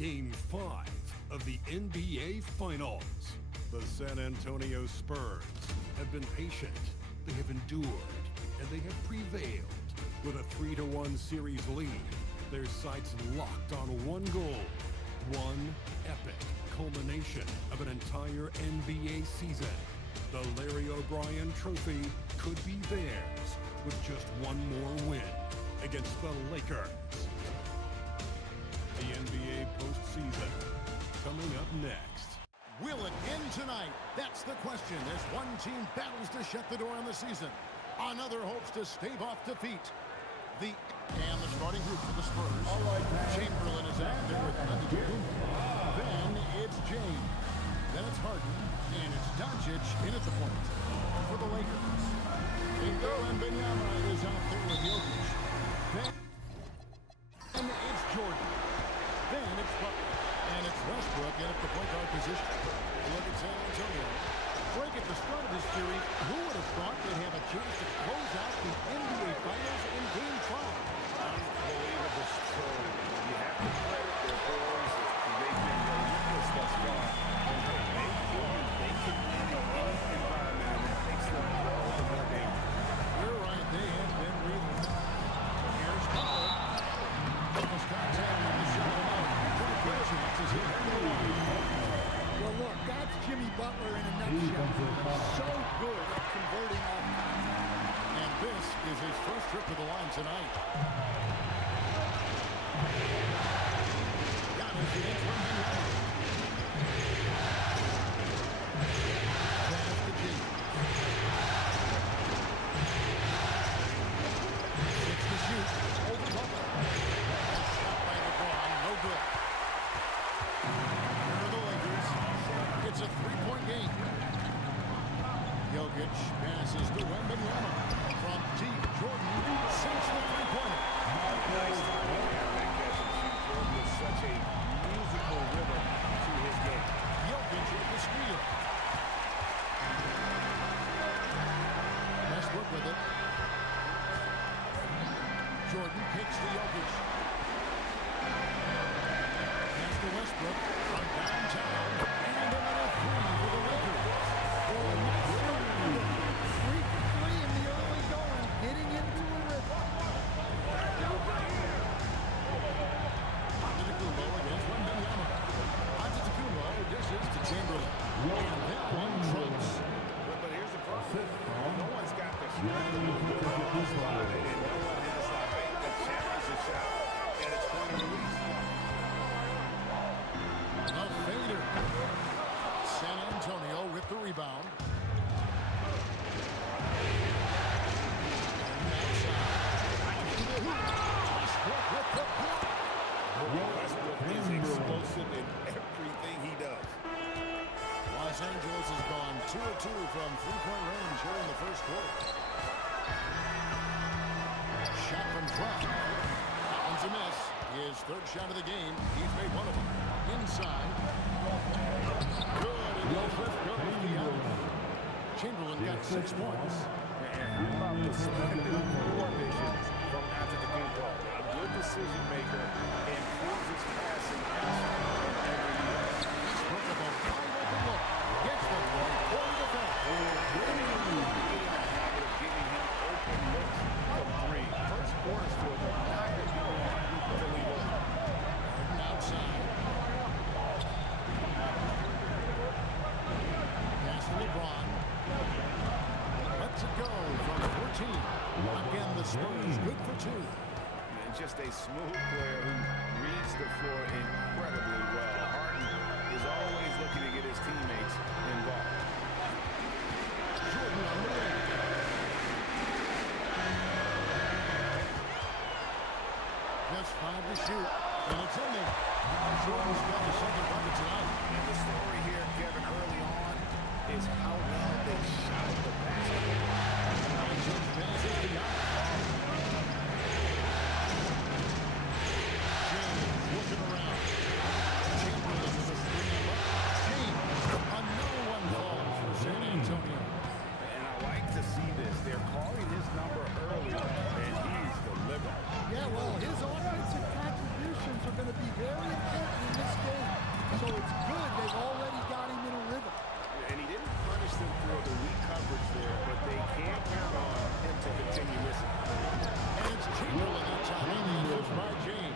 Game 5 of the NBA Finals. The San Antonio Spurs have been patient, they have endured, and they have prevailed. With a 3-1 series lead, their sights locked on one goal, one epic culmination of an entire NBA season. The Larry O'Brien Trophy could be theirs with just one more win against the Lakers. The NBA postseason coming up next. Will it end tonight? That's the question as one team battles to shut the door on the season. Another hopes to stave off defeat. The starting group for the Spurs. Chamberlain is out there with then it's James. Then it's Harden. And it's Doncic in at the point. For the Lakers, and Benyama is out there with Jokic. Then it's Jordan. Then it's Butler. And it's Westbrook in at the point guard position. Look at San Antonio. Break at the start of this series. Who would have thought they'd have a chance to close out the NBA Finals in Game 5? Unbelievable story. You have to credit their boys. They've been relentless thus far. And they've proven they can win in any environment, and that makes them all the more dangerous. You're right. They have been relentless. Here's Butler. Almost got down on the shot. Well, look, that's Jimmy Butler in a nutshell. So good at converting off. And this is his first trip to the line tonight. Got it in from Benyama. Pass to James. 6 to shoot. Over Butler. Shot by LeBron. No good. It's a three-point game. Jokic passes to Wembanyama. From deep, Jordan sinks the three-pointer. Nice time there, that catch and shoot. Jordan with such a musical rhythm to his game. Jokic with the steal. Westbrook with it. Jordan kicks to Jokic. Pass to Westbrook from downtown. And another three for the Lakers. Oh, nice shot. 3 for 3 in the early going, getting into a rhythm. Antetokounmpo against Wembanyama. Antetokounmpo dishes to Chamberlain. And that one trumps. But here's the problem. No one's got the strength to move the ball slide, and no one has the height to challenge the shot. And it's going to release. A fader. San Antonio with the rebound. Westbrook with the block. Westbrook is explosive in everything he does. Los Angeles has gone 2 of 2 from three-point range here in the first quarter. Shot from front. That one's a miss. His third shot of the game. He's made one of them. Inside. Good. And Westbrook goes the other. Chamberlain got 6 points. And how about the splendid floor vision from Antetokounmpo? A good decision maker, improves his passing every year. Look at the wide open look. Gets the ball for the back. Getting in the habit of giving him open looks from three. First quarter still, but not if you want to leave open. Harden outside. Pass to LeBron. Lets it go from 14. Again, the Spurs good for 2. And just a smooth player who reads the floor incredibly well. Harden is always looking to get his teammates involved. Jordan on the wing. Just 5 to shoot. And it's in there. Jordan's got the second bucket tonight. And the story here, Kevin, early on is how well they shot the basketball. Doncic passes to Giannis. James looking around. Chamberlain with a screen. James, another one falls for San Antonio. And I like to see this. They're calling his number early, and he's delivering. Yeah, well, his offensive contributions are going to be very important in this So it's good they've already got him in a rhythm. And he didn't punish them for the weak coverage there, but they can't count on him to continue missing. And it's Chamberlain that time on the assist by James.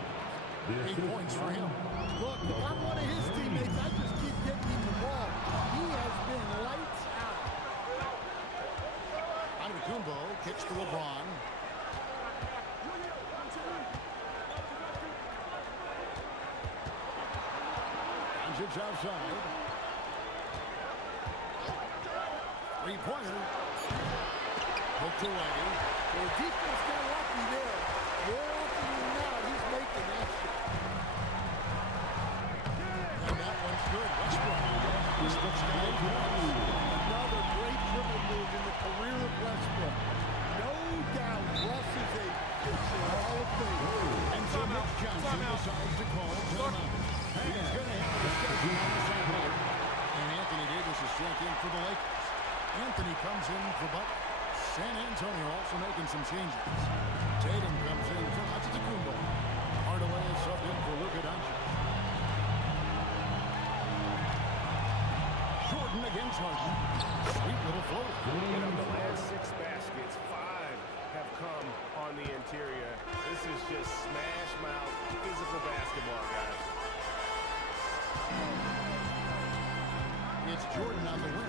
8 points for him. Look, if I'm one of his teammates, I just keep getting him the ball. He has been lights out. Antetokounmpo kicks to LeBron. Doncic outside. 3-pointer. Hooked away. The defense got lucky there. More often than not, he's making that shot. And that one's good. Westbrook's got 8 points. Another great dribble move in the career of Westbrook. No doubt Russ is a future Hall of Famer. And so Mitch Johnson decides to call timeout. And he's going to have a discussion on the sideline. And Anthony Davis is checked in for the Lakers. Anthony comes in for Butler. San Antonio also making some changes. Tatum comes in for Antetokounmpo. Hardaway is subbed in for Luka Doncic. Jordan against Harden. Sweet little floater. You know, the last 6 baskets, 5 have come on the interior. This is just smash mouth physical basketball, guys. It's Jordan on the wing.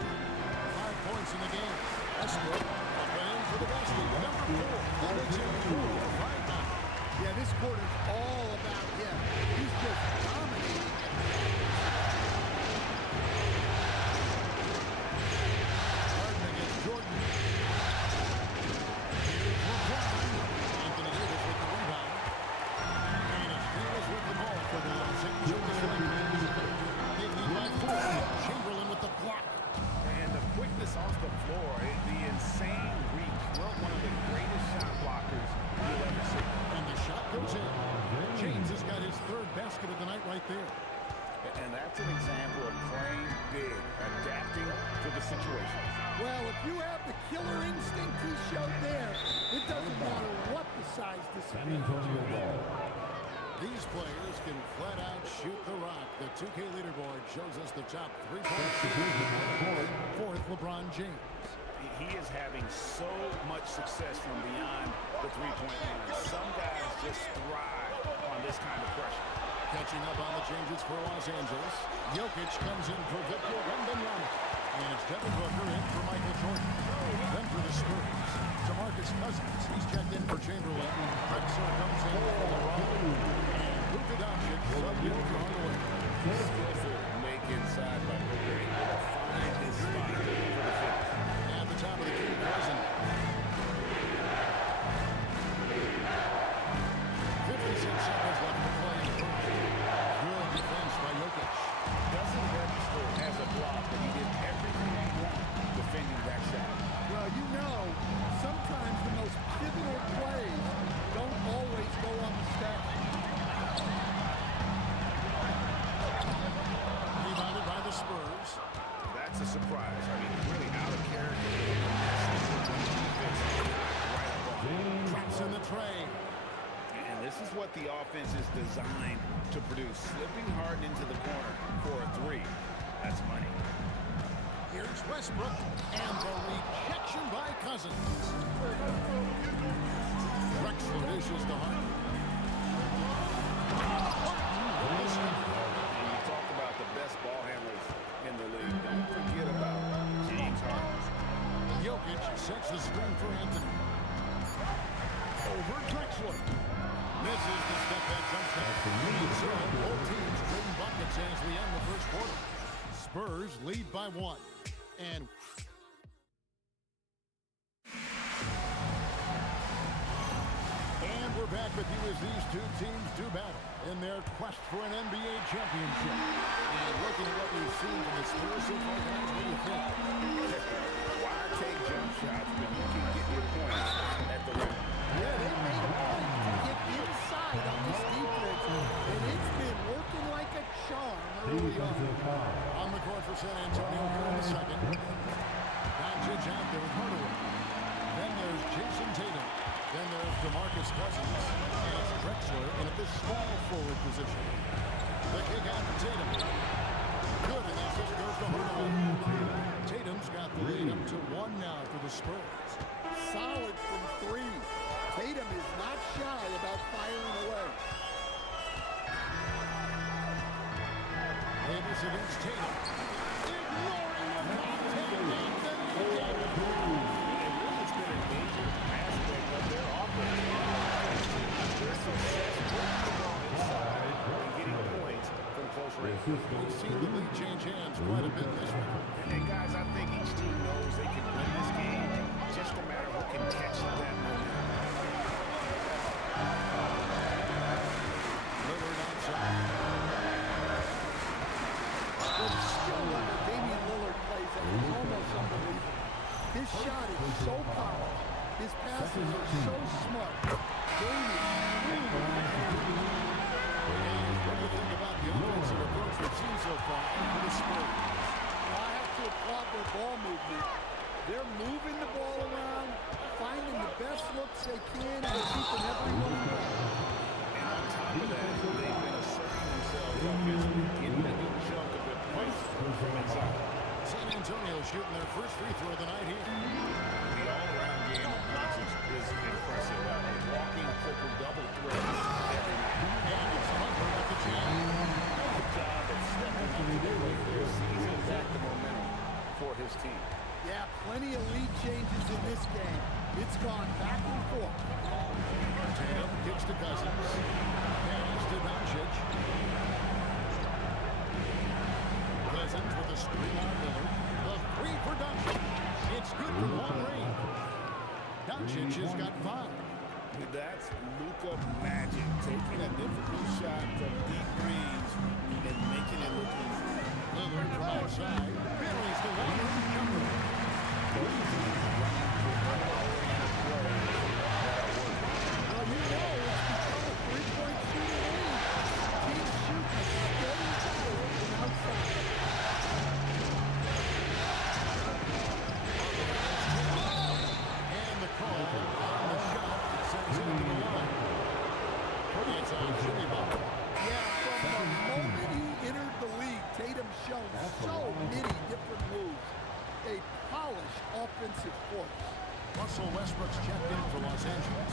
5 points in the game. Westbrook up and in for the basket. Number 4. And it's in 4-5 now. Yeah, this quarter's all about him. He's just dominating. Harden against Jordan. Here's LeBron. Anthony Davis with the rebound. And it's Davis with the ball for the Los Angeles Lakers. They lead by 4. Chamberlain with the block. And the quickness off the floor, the insane reach. Well, one of the greatest shot blockers you'll ever see. And the shot goes in. James has got his 3rd basket of the night right there. And that's an example of playing big, adapting to the situation. Well, if you have the killer instinct he showed there, it doesn't matter what the size disadvantage is. These players can flat out shoot the rock. The 2K leaderboard shows us the top 3 players. 4th, LeBron James. He is having so much success from beyond the three-point line. Some guys just thrive on this kind of pressure. Catching up on the changes for Los Angeles. Jokic comes in for Victor Wembanyama. And it's Devin Booker in for Michael Jordan. Then for the Spurs, DeMarcus Cousins. He's checked in for Chamberlain. Drexler comes in for LeBron. And Luka Doncic subbed in for Hardaway. Skillful make inside by Booker. Able to find his spot for the finish. At the top of the key, Cousins. 56 seconds left to play in first. Good defense by Jokic. Doesn't register as a block, but he did everything he wanted defending that shot. Well, you know, sometimes the most pivotal plays don't always go on the stat sheet. Rebounded by the Spurs. That's a surprise. I mean, really out of character. Drops in the tray. And this is what the offense is designed to produce. Slipping Harden into the corner for a 3. That's money. Here's Westbrook. And the rejection by Cousins. Drexler dishes to Harden. And you talk about the best ball handlers in the league. Don't forget about James Harden. Jokic sets the screen for Anthony. Over Drexler. Misses the step-back jump shot. So both teams trading buckets as we end the first quarter. Spurs lead by 1. And we're back with you as these two teams do battle in their quest for an NBA championship. And looking at what we've seen from the Spurs so far, guys, what do you think? Why take jump shots when you can get your points at the rim? Yeah, they made a point to get inside on this defense, and it's been working like a charm early on. On the court for San Antonio here in the second. Doncic out there with Hardaway. Then there's Jason Tatum. Then there's DeMarcus Cousins. And it's Drexler in at this small forward position. The kick out to Tatum. goes to Hardaway. Tatum's got the lead up to 1 now for the Spurs. Solid from three. Tatum is not shy about firing away. Davis against Tatum. Ignoring the contact. It's been a major aspect of their offense. Their success with the ball inside and getting points from close range. We've seen the lead change hands quite a bit this week. And guys, I think each team knows they can win this game. Just a matter of who can catch that moment. Lillard outside. The skill level Damian Lillard plays at is almost unbelievable. His shot is so powerful. His passes are so smart. Damian, What do you think about the offensive approach we've seen so far for the Spurs? I have to applaud their ball movement. They're moving the ball around, finding the best looks they can, and keeping everyone involved. And on top of that, they've been asserting themselves offensively, getting a good chunk of their points from inside. San Antonio shooting their first free throw of the night here. The all-around game of Doncic is impressive. A walking triple-double threat every night. And it's Butler at the jam. Good job at stepping up to the plate there, seizing back the momentum for his team. Yeah, plenty of lead changes in this game. It's gone back and forth. Tatum kicks to Cousins. Pass to Doncic. Cousins with a screen on Lillard. The three for Doncic. It's good from long range. Doncic has got 5. That's Luka magic, taking a difficult shot from deep range and making it look easy. Lillard from outside. Buries the one jumper. Well, you know it's become a three-point shooting league. Teams shoot a steady fire from outside. And the call on the shot that sends him to the line. It's on Jimmy Butler. Yeah, from the moment he entered the league, Tatum shown so many different moves. A polished offensive force. Russell Westbrook's checked in for Los Angeles.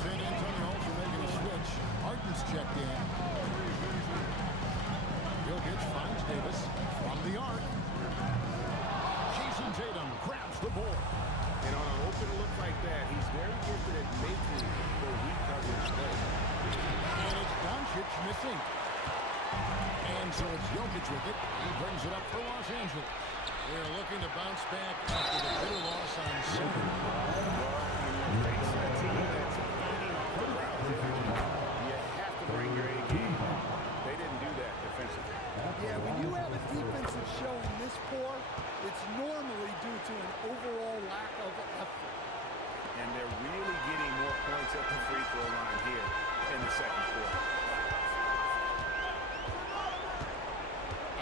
San Antonio also making a switch. Harden's checked in. Jokic finds Davis from the arc. Jason Tatum grabs the board. And on an open look like that, he's very gifted at making the weak coverage play. And it's Doncic missing. And so it's Jokic with it. He brings it up for Los Angeles. They're looking to bounce back after the bitter loss on Sunday. When you face a team that's feeding off the route, you have to bring your A game. They didn't do that defensively. Yeah, when you have a defensive showing this poor, it's normally due to an overall lack of effort. And they're really getting more points at the free throw line here in the second quarter.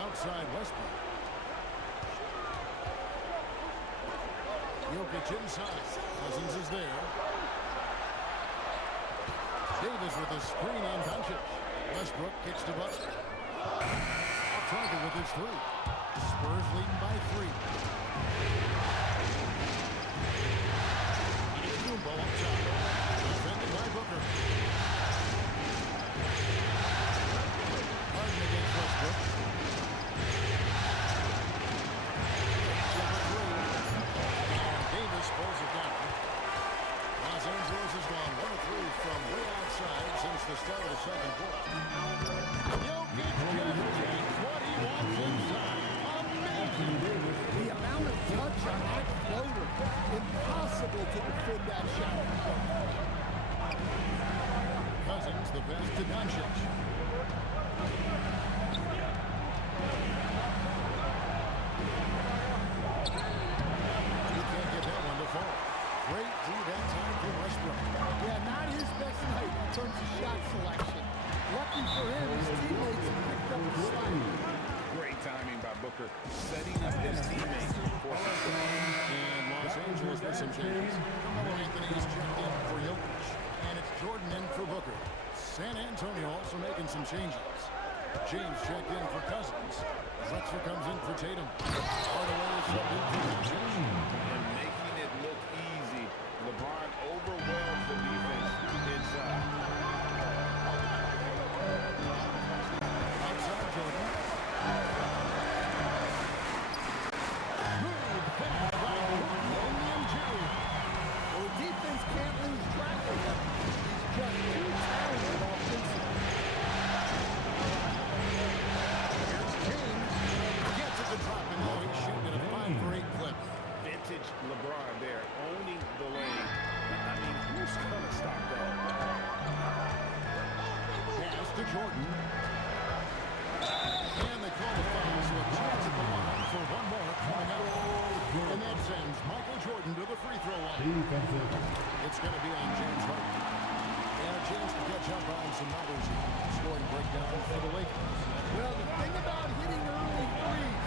Outside Westbrook. Jokic inside. Cousins is there. Davis with a screen on Doncic. Westbrook kicks to Butler. Off target with his 3. Spurs leading by 3. Jumbo up top. Defended by Booker. Harden against Westbrook. Davis pulls it down. Los Angeles has gone 1-3 from way outside since the start of the second quarter. Jokic just takes what he wants inside. Amazing. The amount of touch on that floater, impossible to defend that shot. Cousins the pass to Doncic. Great D that time for Westbrook. Yeah, not his best night in terms of shot selection. Lucky for him, his teammates have picked up the slack. Great timing by Booker, setting up his teammates for success. And Los Angeles with some changes. Carmelo Anthony is checked in for Jokic. And it's Jordan in for Booker. San Antonio also making some changes. James checked in for Cousins. Drexler comes in for Tatum. Hardaway is subbed in for Doncic. And making it look easy. LeBron overwhelms the defense inside. Outside Jordan. Move back by on the interior. Well, the defense can't lose track of him. He's just too talented offensively. Here's James. Gets at the drop, and now he's shooting at a 5 for 8 clip. Vintage LeBron there, owning the lane. I mean, who's going to stop that? Pass to Jordan. And they call the foul, so a chance at the line for one more coming up. And that sends Michael Jordan to the free throw line. It's going to be on James Harden. And a chance to catch up on some numbers here. Scoring breakdown for the Lakers. Well, the thing about hitting early threes,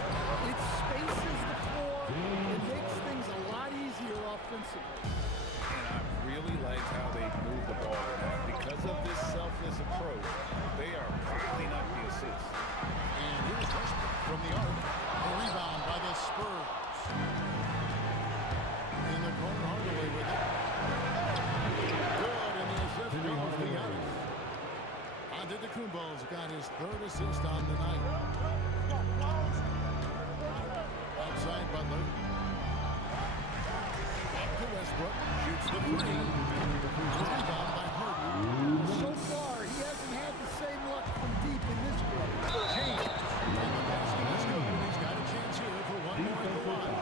it spaces the floor. It makes things a lot easier offensively. And I really liked how they moved the ball. Because of this selfless approach, they are piling up the assists. And here's Westbrook from the arc. A rebound by the Spurs. In the corner, Hardaway with it. Good, and the assist goes to Giannis. Antetokounmpo's got his 3rd assist on the night. Outside Butler. Back to Westbrook. Shoots the 3. Rebound by Harden. So far, he hasn't had the same luck from deep in this quarter. James. And the basket is good. He's got a chance here for one more at the line.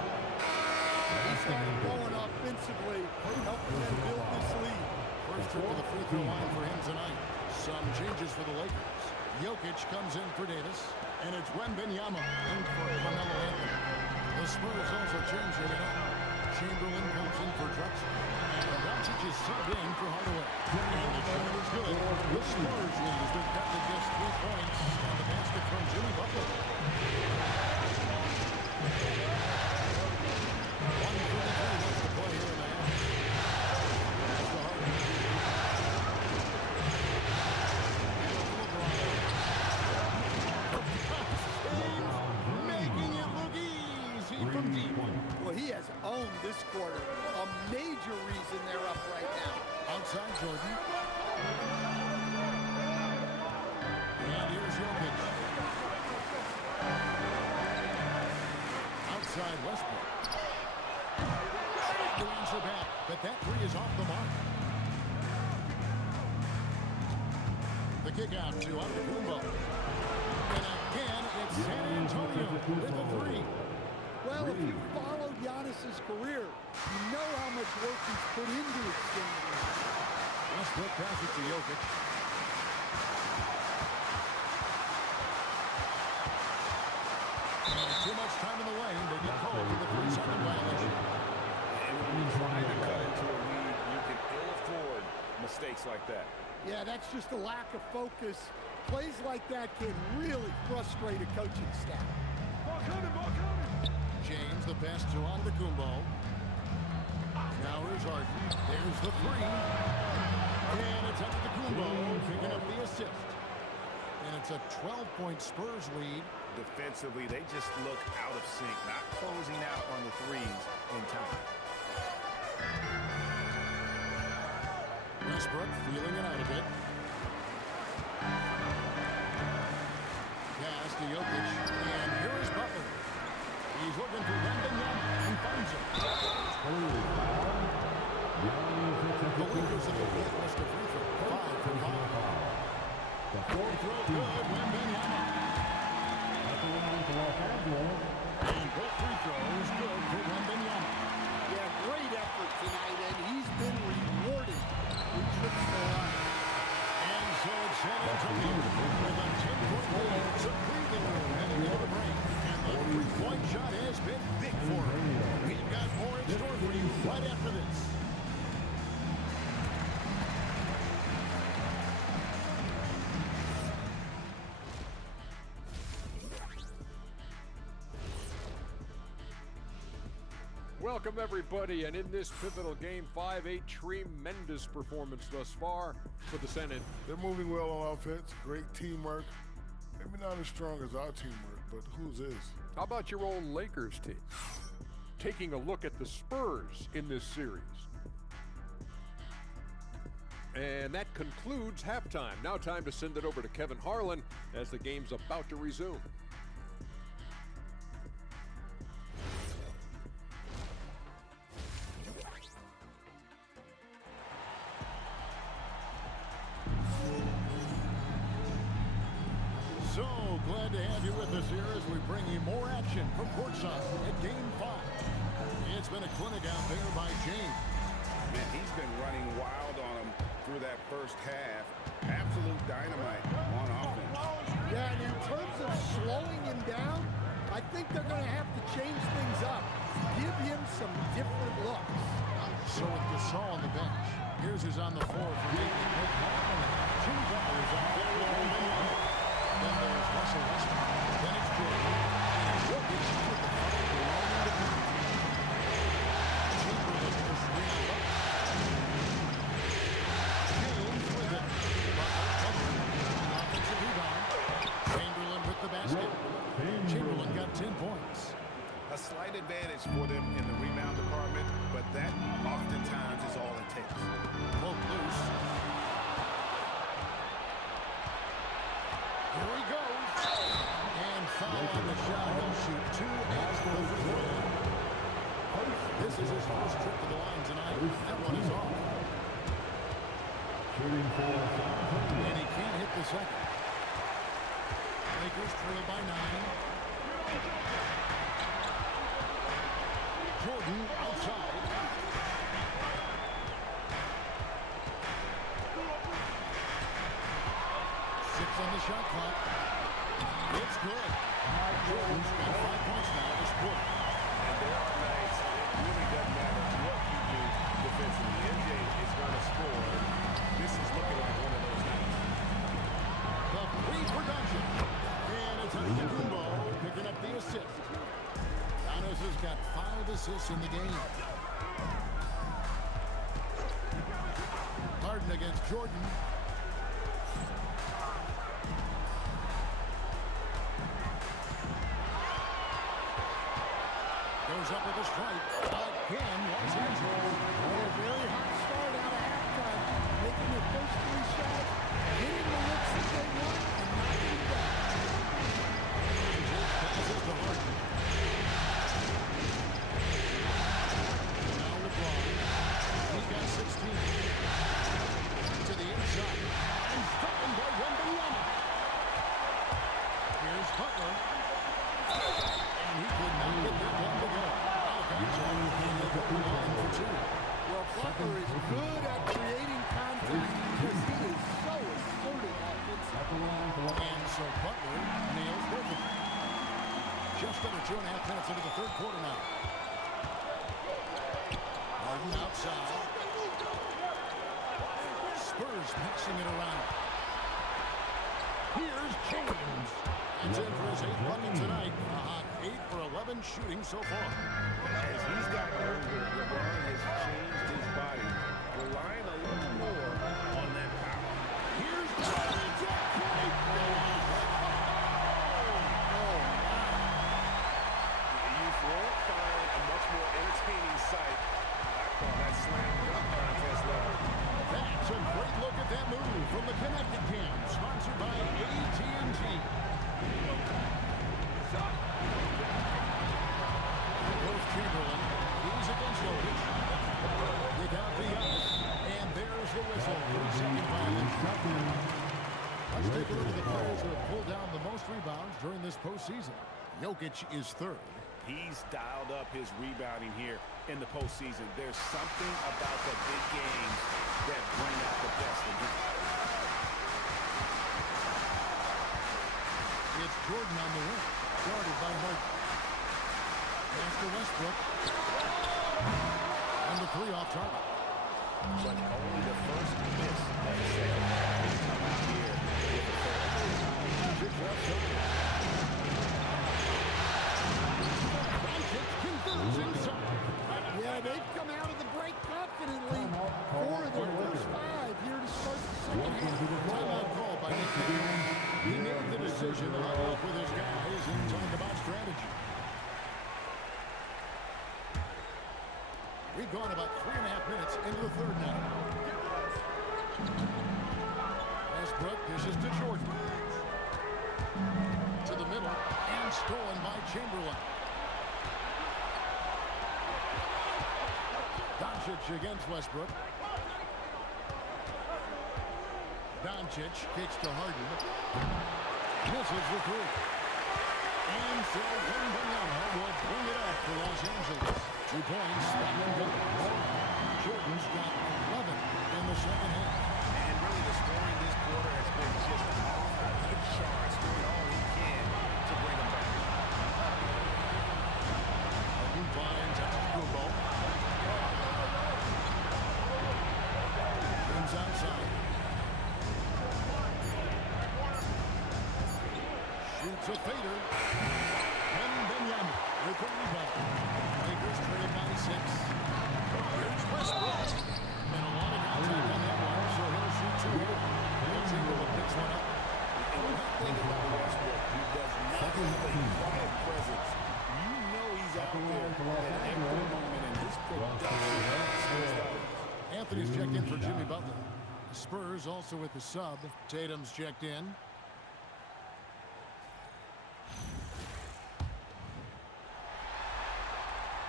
He started going offensively, helping them build this lead. First trip to the free throw line for him tonight. Some changes for the Lakers. Jokic comes in for Davis, and it's Wembanyama in for Carmelo Anthony. The Spurs also change their lineup. Chamberlain comes in for Drexler, and Doncic is subbed in for Hardaway. And the shot is good. The Spurs lead has been cut to just 3 points on the basket from Jimmy Butler. 1:33 left to play here in the half. Pass to Harden. Making it look easy from deep. Well, he has owned this quarter. A major reason they're up right now. Outside Jordan. And here's Jokic. Outside Westbrook. To answer back, but that 3 is off the mark. The kick out to Antetokounmpo. And again, it's San Antonio with a 3. Well, if you followed Giannis's career, you know how much work he's put into extending it. Westbrook passes to Jokic. And too much time in the lane. They get called for the 3-second violation. And when you're trying to cut into a lead, you can ill afford mistakes like that. Yeah, that's just a lack of focus. Plays like that can really frustrate a coaching staff. James, the pass to Antetokounmpo. Now here's Harden. There's the 3. And it's Antetokounmpo picking up the assist. And it's a 12-point Spurs lead. Defensively, they just look out of sync, not closing out on the threes in time. Westbrook feeling it out a bit. Pass to Jokic. And here is Butler. He's looking for Wembanyama and finds him. The Lakers have been list of free throw. 5 for 5. The 4th throw good. Wembanyama. And both free throws good for Wembanyama. Yeah, great effort tonight, and he's been rewarded with trips to the line. And so it's San Antonio with a 10-point lead. It's a breathing room heading into the break. And the three-point shot has been big for him. We've got more in store for you right after this. Welcome everybody, and in this pivotal game 5, a tremendous performance thus far for the Senate. They're moving well on offense, great teamwork, Maybe not as strong as our teamwork, but whose is? How about your own Lakers team? Taking a look at the Spurs in this series. And that concludes halftime. Now time to send it over to Kevin Harlan as the game's about to resume. So glad to have you with us here as we bring you more action from courtside at Game 5. It's been a clinic out there by James. Man, he's been running wild on him through that first half. Absolute dynamite on offense. Yeah, and in terms of slowing him down, I think they're going to have to change things up. Give him some different looks. So with Gasol on the bench, here's who's on the floor for Jimmy. Jimmy Butler is out there with him. Then there's Russell Westbrook. Then it's Jordan. And Jokic with the foul belonging to him. Chamberlain is real up. James with it. Offensive rebound. Chamberlain with the basket. Chamberlain got 10 points. A slight advantage for them in the rebound department, but that oftentimes is all it takes. Poke loose. Here he goes. And foul on the shot. He'll shoot 2 at the free throw line. This is his first trip to the line tonight. That one is off. And he can't hit the second. Lakers trail by 9. Jordan outside. 6 on the shot clock. It's good. Jordan's got 5 points now this quarter. And there are nights it really doesn't matter what you do defensively. MJ is going to score. This is looking like one of those nights. The free production. And it's Antetokounmpo picking up the assist. Giannis has got 5 assists in the game. Harden against Jordan. Goes up with a strike. Again, Los Angeles. A very hot start out of halftime. Making the first 3 shots, getting the looks that they want, and knocking it down. Passes to Harden. Now LeBron. He's got 16. To the inside. And stopped by Wembanyama. Here's Butler. And he could not get that one to go. Well, Butler is good at creating contact because he is so assertive offensively. And so Butler nails both of them. Just under 2.5 minutes into the third quarter now. Harden outside. Spurs passing it around. Here's James. It's in for his 8th bucket tonight. A hot 8 for 11 shooting so far. As he's gotten older, LeBron has changed his body, relying a little more on that power. Here's James. You won't find a much more entertaining sight. I call that slam dunk contest level. That's a great look at that move from the Connected Cam, sponsored by AT&T. Goes Chamberlain. He's against Jokic. Without the ice. And there's the whistle for the second violation. Let's take a look at the players who have pulled down the most rebounds during this postseason. Jokic is 3rd. He's dialed up his rebounding here in the postseason. There's something about the big games that bring out the best in him. It's Jordan on the wing, guarded by Harden. Pass to Westbrook. And the 3 off target. But only the first miss of the second half is coming here with the third. Good left shoulder. Yeah, they've come out of the break confidently. 4 of their first 5 here to start the second half. Timeout call by Nick. He made the decision decision to huddle up with his guys and talk about strategy. We've gone about 3.5 minutes into the third now. Westbrook dishes to Jordan. To the middle and stolen by Chamberlain. Doncic against Westbrook. Doncic kicks to Harden. Misses the three. And so Wembanyama will bring it up for Los Angeles. 2 points. Jordan's got 11 in the second half. And really the scoring this quarter has been just off the charts, doing all he can to bring them back. Harden finds a good ball. Comes outside. Shoots a fader. Wembanyama with the rebound. Lakers trailing by 6. Here's Westbrook. And a lot of contact on that one, so he'll shoot 2 here. Chamberlain picks one up. And when you think about Westbrook, he does not have a quiet presence. You know he's out there at every moment, and his production stands out. Anthony's checked in for Jimmy Butler. The Spurs also with the sub. Tatum's checked in.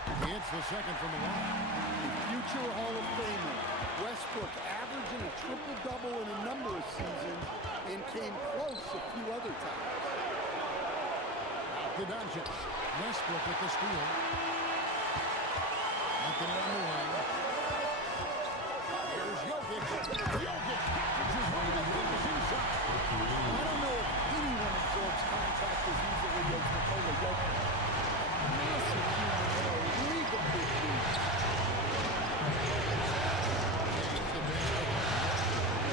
He hits the second from the line. Future Hall of Famer Westbrook averaging a triple-double in a number of seasons and came close a few other times. Out to Doncic. Westbrook with the steal. Anthony on the wing. Here's Jokic. Jokic catches one of the finishing shots. I don't know if anyone absorbs contact as easily as Nikola Jokic. A massive human error, league of big leagues.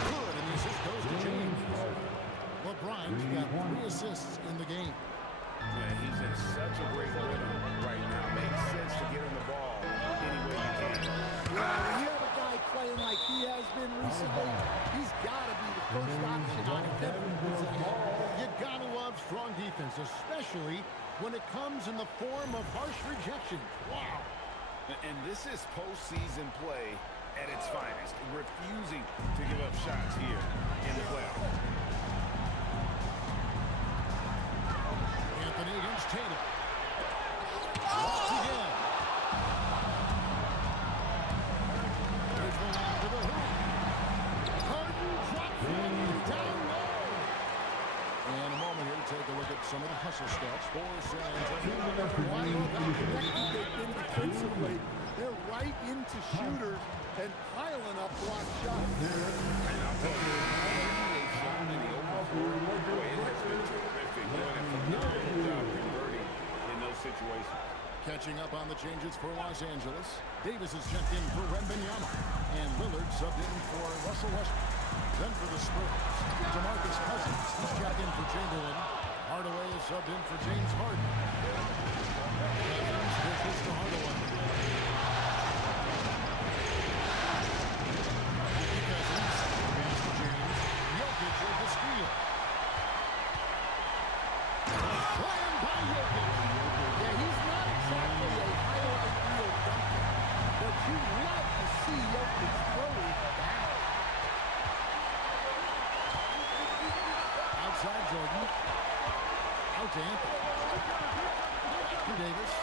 Good, and the assist goes to James. LeBron's got 3 assists in the game. Yeah, he's in such a great rhythm right now. Makes sense to get him the ball any way you can. Yeah, when you have a guy playing like he has been recently, he's got to be the first option on every possession. You gotta love strong defense, especially when it comes in the form of harsh rejection. Wow. And this is postseason play at its finest, refusing to give up shots here in the playoffs. Anthony against Tatum. Lost again. Here's the line to the hoop. Harden drops one down low. And a moment here to take a look at some of the hustle stats for San Antonio. They've been defensively. They're right into shooters and piling up block shots. And I'll tell you, they've shown in the open floor, boy, it has been terrific. Doing a phenomenal job converting in those situations. Catching up on the changes for Los Angeles. Davis is checked in for Wembanyama. And Lillard subbed in for Russell Westbrook. Then for the Spurs, DeMarcus Cousins. He's checked in for Chamberlain. Hardaway is subbed in for James Harden. Cousins dishes to Hardaway. Cousins pass to James. Jokic with the steal. Slammed by Jokic. Yeah, he's not exactly a highlight reel dunker, but you love to see Jokic throwing down. Outside Jordan. Out to Anthony. To Davis.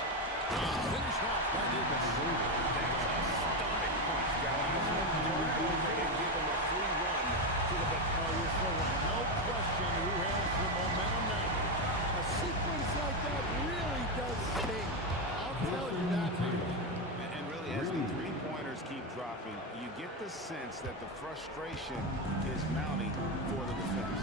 Finished off by Davis. Stunning punch, guys. And give him a free run to the back. No question who has the momentum now. A sequence like that really does sting. I'll tell you that. And really, as the three-pointers keep dropping, you get the sense that the frustration is mounting for the defense.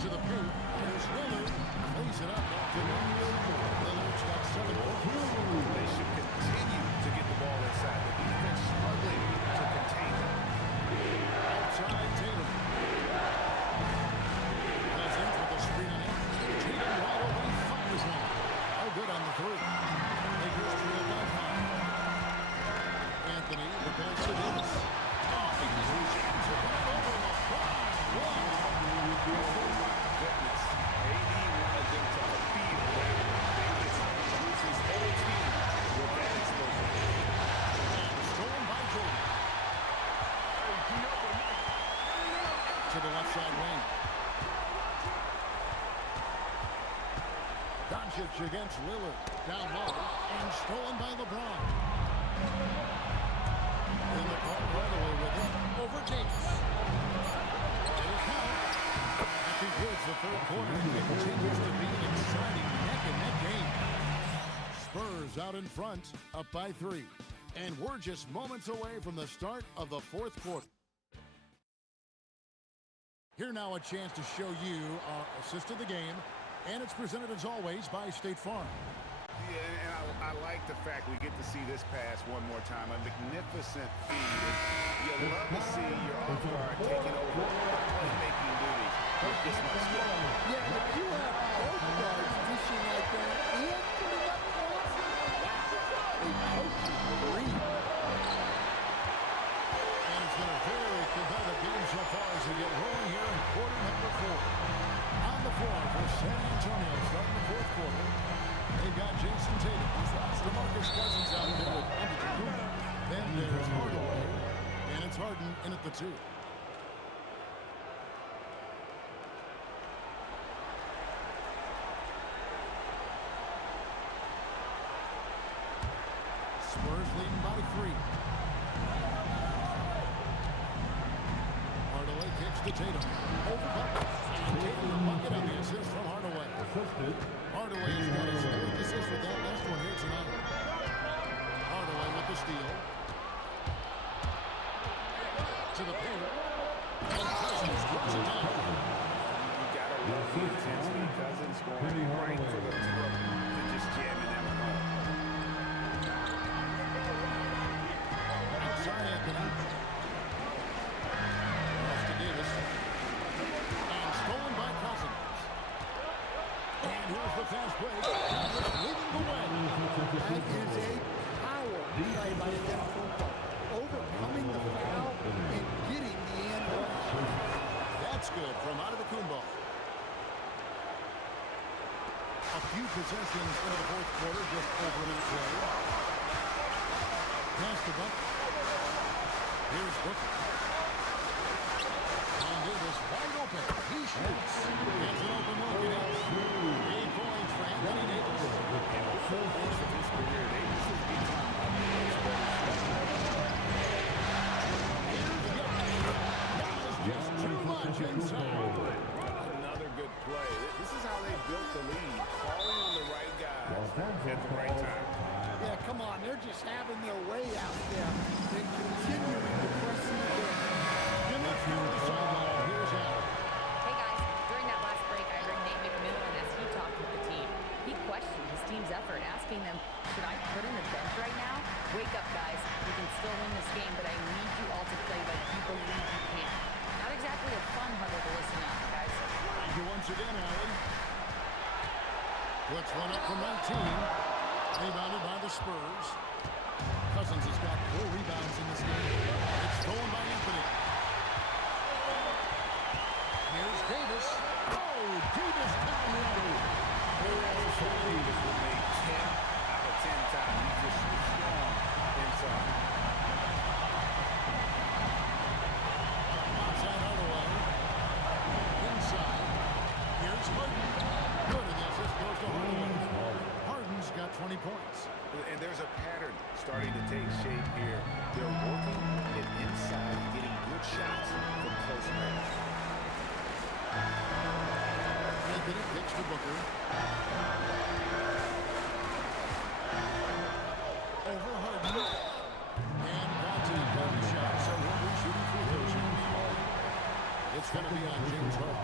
To the paint. There's Lillard. Lays it up to Lillard. Lillard's got 7 points. They should continue to get the ball inside. The defense struggling to contain them. Outside Tatum. Cousins with the screen on him. Tatum wide open. Fires one. Oh, good on the 3. Lakers trail by 5. Anthony, the pass to Davis. Oh, he jams it right over LeBron. Wow. Doncic against Lillard. Down low and stolen by LeBron. In the corner right away with it. Over Davis. It'll count. That concludes the third quarter. It continues to be an exciting neck-and-neck game. Spurs out in front, up by 3. And we're just moments away from the start of the fourth quarter. Here now a chance to show you our assist of the game. And it's presented as always by State Farm. Yeah, and I like the fact we get to see this pass one more time. A magnificent feed. You love to see your off-guard taking over playmaking duties with this much skill. Yeah, if you have both guards dishing like that and putting up points, a coach's dream. And it's been a very competitive game so far as we get rolling here in quarter number 4. On the floor for San Antonio starting the fourth quarter. They've got Jason Tatum. DeMarcus Cousins out there with Antetokounmpo. Then there's Hardaway. And it's Harden in at the 2. Spurs leading by 3. Hardaway kicks to Tatum. Over bucket. And Tatum the bucket on the assist from Hardaway. Hardaway has got his 4th assist with that last one here tonight. Hardaway with the steal. To the paint. And Cousins throws it down. You gotta love the intensity. Cousins going right for the throat and just jamming that one home. Outside Anthony. Pass to Davis. And stolen by Cousins. And here's the fast break. Davis leading the way. That is a power play by Antetokounmpo. Overcoming the foul and getting the end one. That's good from Antetokounmpo. A few possessions into the fourth quarter, just over a minute play. Pass to Butler. Here's Booker. And Davis wide open. He shoots. Gets an open look. It is 8 points for Anthony Davis. And the full course of his career, Davis has become a much better scorer. Just too much inside. Another good play. This is how they built the lead. Calling on the right guys at the right time. Yeah, come on. They're just having their way out there. They're continuing to press in the game. And let's go to the sideline. Here's Allen. Hey guys, during that last break, I heard Nate McMillan as he talked with the team. He questioned his team's effort, asking them, should I put in the bench right now? Wake up, guys. We can still win this game, but I need you all to play like you believe you can. Not exactly a fun huddle to listen out, guys. Thank you once again, Allen. Puts one up from 19. Rebounded by the Spurs. Cousins has got 4 rebounds in this game. It's stolen by Anthony. Here's Davis. Oh, Davis down low. Davis will make 10 out of 10 times. He's just strong inside. Outside Hardaway. Inside. Here's Harden. Good, and the assist goes to Hardaway. Harden's got 20 points. And there's a pattern starting to take shape here. They're working it inside, getting good shots from close range. Anthony kicks to Booker. Over Harden. And Conti got the shot, so he'll be shooting free throws here. It's going to be on James Harden.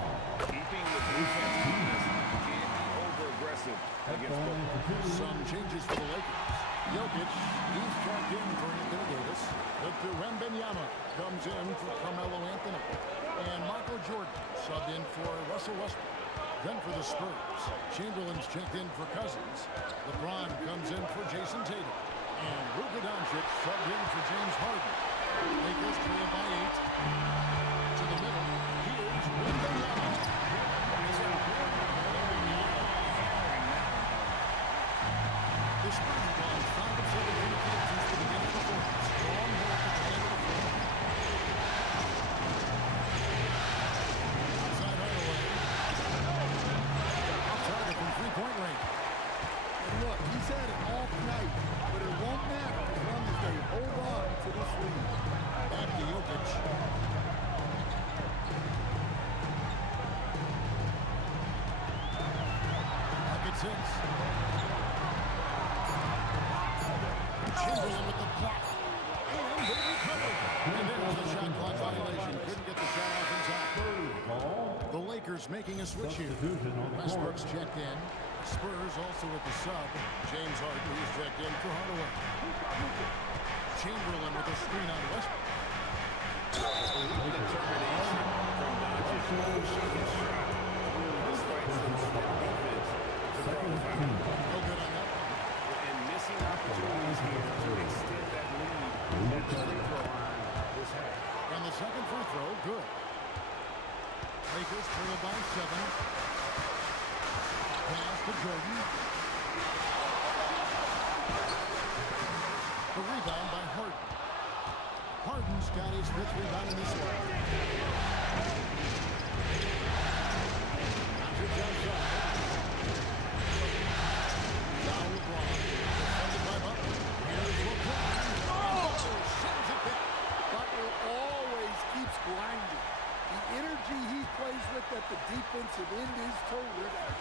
Keeping the defense honest, can't be over-aggressive against Booker. Some changes for the Lakers. Jokic, he's checked in for Anthony Davis. Victor Wembanyama comes in for Carmelo Anthony. And Michael Jordan subbed in for Russell Westbrook. Then for the Spurs, Chamberlain's checked in for Cousins. LeBron comes in for Jason Tatum. And Luka Doncic subbed in for James Harden. Lakers trail by 8. To the middle, here's Wembanyama. The Spurs have gone 5 of 7 from the field since the beginning of the fourth. Strong hold at the end of the fourth. Outside Hardaway. Off target from 3-point range. 6. Chamberlain with the block. And they recover. And there's the shot clock violation. Couldn't get the shot off in time. The Lakers making a switch here. Westbrook's checked in. Spurs also with the sub. James Harden is checked in for Hardaway. Chamberlain with a screen on Westbrook. Determination from Doncic to pushing his shot despite some stiff defense to draw the foul. No good on that one. And missing opportunities here to extend that lead at the free throw line this half. And the second free throw, good. Lakers trail by 7. Pass to Jordan. The rebound by Harden. Harden's got his 5th rebound in this one. Doncic outside. Now LeBron. Defended by Butler. Here's LeBron. Butler sends it back. Butler always keeps grinding. The energy he plays with at the defensive end is terrific.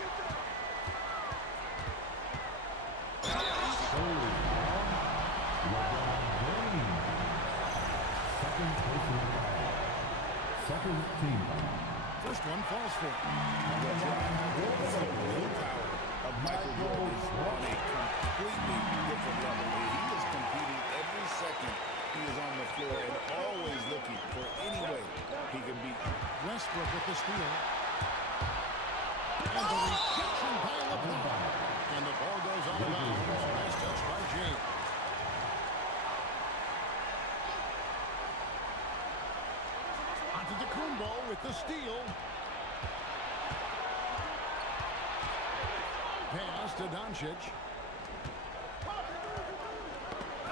Second team. First one falls for him. The willpower of Michael Jordan is on a completely different level. He is competing every second he is on the floor and always looking for any way he can beat. Westbrook with the steal. And the rejection by LeBron. And the ball goes out of bounds. Nice touch by James. Antetokounmpo with the steal. Pass to Doncic.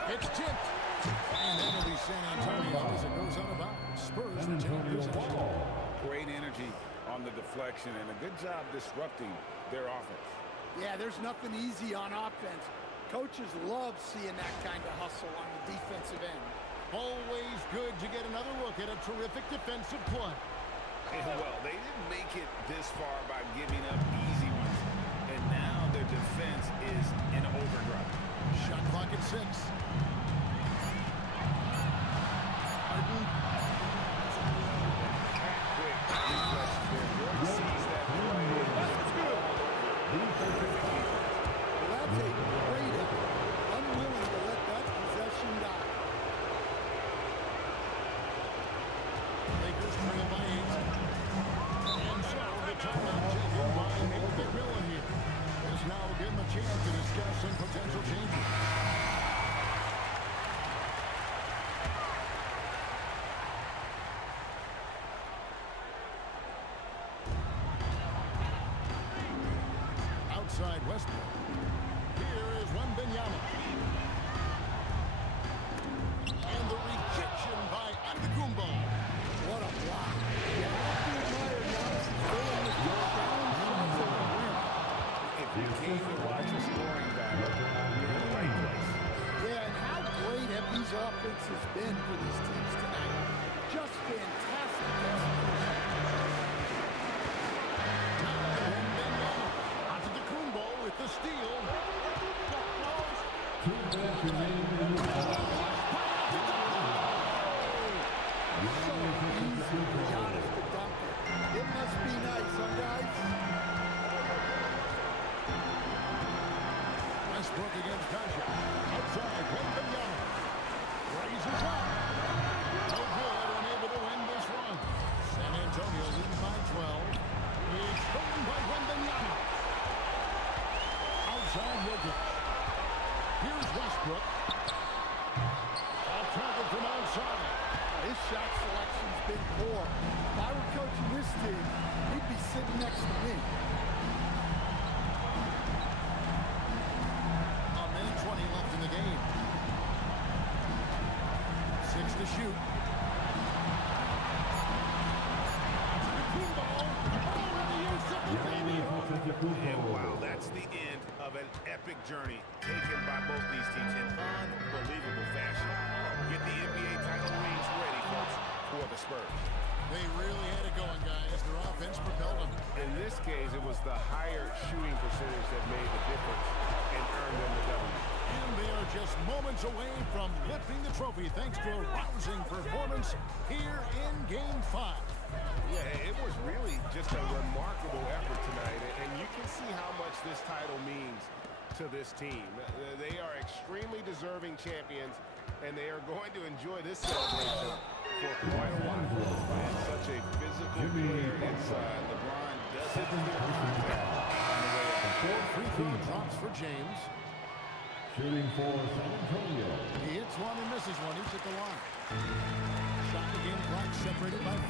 It's tipped. And that'll be San Antonio as it goes out of bounds. Spurs retain possession. Great energy on the deflection and a good job disrupting their offense. Yeah, there's nothing easy on offense. Coaches love seeing that kind of hustle on the defensive end. Always good to get another look at a terrific defensive play. Well, they didn't make it this far by giving up easy ones. And now their defense is in overdrive. Shot clock at 6. Harden. Quick reflexes there. Jordan sees that play. That's good. Well, that's a great effort. Unwilling to let that possession die. Lakers trail by 8. And so the timeout taken by Nate McMillan here. As now we'll give him a chance to discuss some potential changes. Outside Westbrook. Here is Wembanyama. And the rejection by Antetokounmpo. What a block. You have to admire Giannis filling with those challenge shots at the rim. If you came to watch a scoring battle, you're in the right place. Yeah, and how great have these offenses been for these teams tonight? Just fantastic. Antetokounmpo with the steal. Two minutes remaining in the half. So easy for Giannis to dunk it. It must be nice, huh, guys? Westbrook against Doncic. Outside, Wembanyama. Raises up. No good, unable to win this one. San Antonio leading by 12. It's stolen by Wembanyama. Outside, Jokic. Here's Westbrook. Off target from outside. His shot selection's been poor. If I were coaching this team, he'd be sitting next to me. A minute 20 left in the game. 6 to shoot. And wow, that's the end of an epic journey taken by both these teams in unbelievable fashion. Get the NBA title rings ready, folks, for the Spurs. They really had it going, guys. Their offense propelled them. In this case, it was the higher shooting percentage that made the difference and earned them the W. And they are just moments away from lifting the trophy thanks to a rousing performance here in Game 5. Yeah, it was really just a remarkable effort tonight, and you can see how much this title means to this team. They are extremely deserving champions, and they are going to enjoy this celebration for quite a while. And such a physical player inside. LeBron doesn't fear contact on the way up. Fourth free throw drops for James. Shooting for San Antonio. He hits one and misses one. He's at the line. Shot the game clock separated by 5.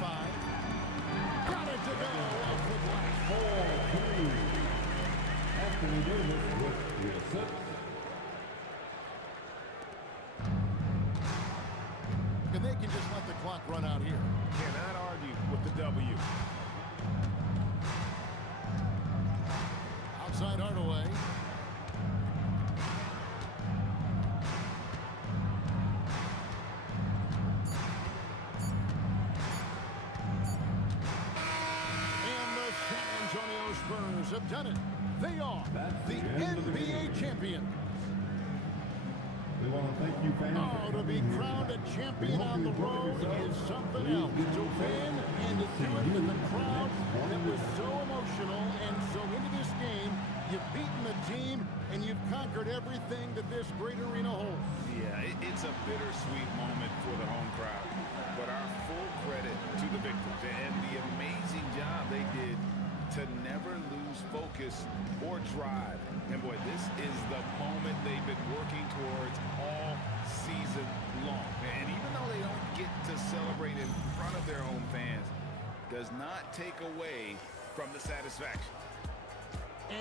Got it to go off the glass. 4-2. Anthony Davis with the assist. And they can just let the clock run out here. Cannot argue with the W. Outside Hardaway. Spurs have done it. They are the NBA champion. We want to thank you, fans. Oh, to be crowned a champion on the road is something else. To win and to do it with a crowd that was so emotional and so into this game, you've beaten the team and you've conquered everything that this great arena holds. Yeah, it's a bittersweet moment for the home crowd. But our full credit to the victors and the amazing job they did to never lose focus or drive. And boy, this is the moment they've been working towards all season long. And even though they don't get to celebrate in front of their home fans, does not take away from the satisfaction.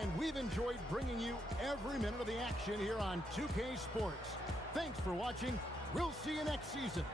And we've enjoyed bringing you every minute of the action here on 2K Sports. Thanks for watching. We'll see you next season.